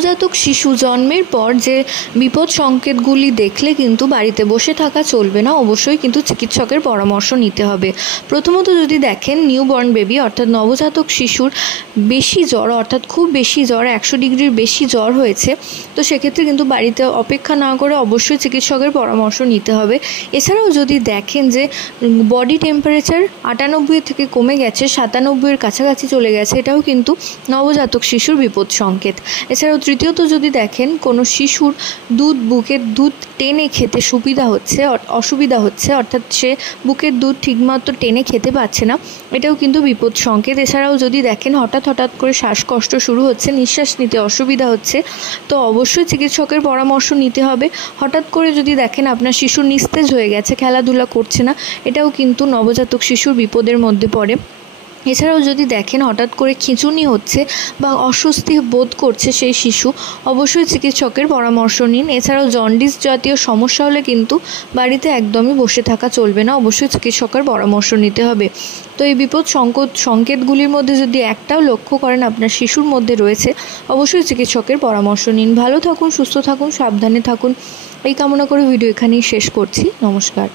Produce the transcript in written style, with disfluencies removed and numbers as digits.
নবজাতক শিশু জন্মের পর যে বিপদ সংকেতগুলি দেখলে কিন্তু বাড়িতে বসে থাকা চলবে না, অবশ্যই কিন্তু চিকিৎসকের পরামর্শ নিতে হবে। প্রথমত যদি দেখেন নিউবর্ন বেবি অর্থাৎ নবজাতক শিশুর বেশি জ্বর, অর্থাৎ খুব বেশি জ্বর, 100 ডিগ্রির বেশি জ্বর হয়েছে, তো সেক্ষেত্রে কিন্তু বাড়িতে অপেক্ষা না করে অবশ্যই চিকিৎসকের পরামর্শ নিতে হবে। এছাড়াও যদি দেখেন যে বডি টেম্পারেচার 98 থেকে কমে গেছে, 97-এর কাছাকাছি চলে গেছে, এটাও কিন্তু নবজাতক শিশুর বিপদ সংকেত। এছাড়াও তৃতীয়ত যদি দেখেন কোনো শিশুর বুকের দুধ টেনে খেতে অসুবিধা হচ্ছে, অর্থাৎ সে বুকের দুধ ঠিকমতো টেনে খেতে পারছে না, এটাও কিন্তু বিপদ সংকেত। এছাড়াও যদি দেখেন হঠাৎ করে শ্বাসকষ্ট শুরু হচ্ছে, নিঃশ্বাস নিতে অসুবিধা হচ্ছে, তো অবশ্যই চিকিৎসকের পরামর্শ নিতে হবে। হঠাৎ করে যদি দেখেন আপনার শিশু নিস্তেজ হয়ে গেছে, খেলাধুলা করছে না, এটাও কিন্তু নবজাতক শিশুর বিপদের মধ্যে পড়ে। এছাড়াও যদি দেখেন হঠাৎ করে খিঁচুনি হচ্ছে বা অস্বস্তি বোধ করছে সেই শিশু, অবশ্যই চিকিৎসকের পরামর্শ নিন। এছাড়াও জন্ডিস জাতীয় সমস্যা হলে কিন্তু বাড়িতে একদমই বসে থাকা চলবে না, অবশ্যই চিকিৎসকের পরামর্শ নিতে হবে। তো এই বিপদ সংকেতগুলির মধ্যে যদি একটাও লক্ষ্য করেন আপনার শিশুর মধ্যে রয়েছে, অবশ্যই চিকিৎসকের পরামর্শ নিন। ভালো থাকুন, সুস্থ থাকুন, সাবধানে থাকুন, এই কামনা করে ভিডিও এখানেই শেষ করছি। নমস্কার।